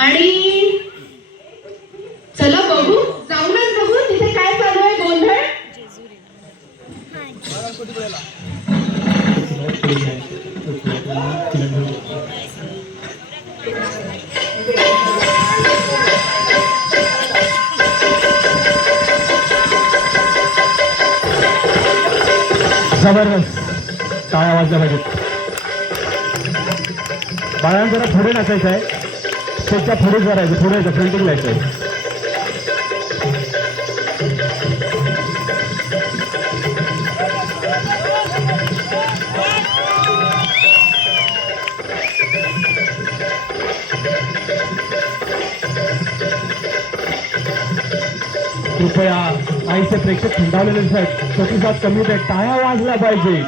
आणि चला बघू, जाऊनच बघू तिथे काय चालू आहे गोंधळ. जबरदस्त टाळ्या वाजल्या पाहिजेत. बाळांना जरा पुढे नाचायचं आहे, स्टेजच्या पुढे करायचं, पुढे यायचं, फ्रंटिंग लायचं आहे. कृपया आईचे प्रेक्षक थंडावलेले आहेत, प्रतिसाद कमी होत आहे, टाळ्या वाजल्या पाहिजे.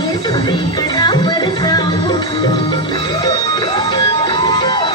Yes, we can have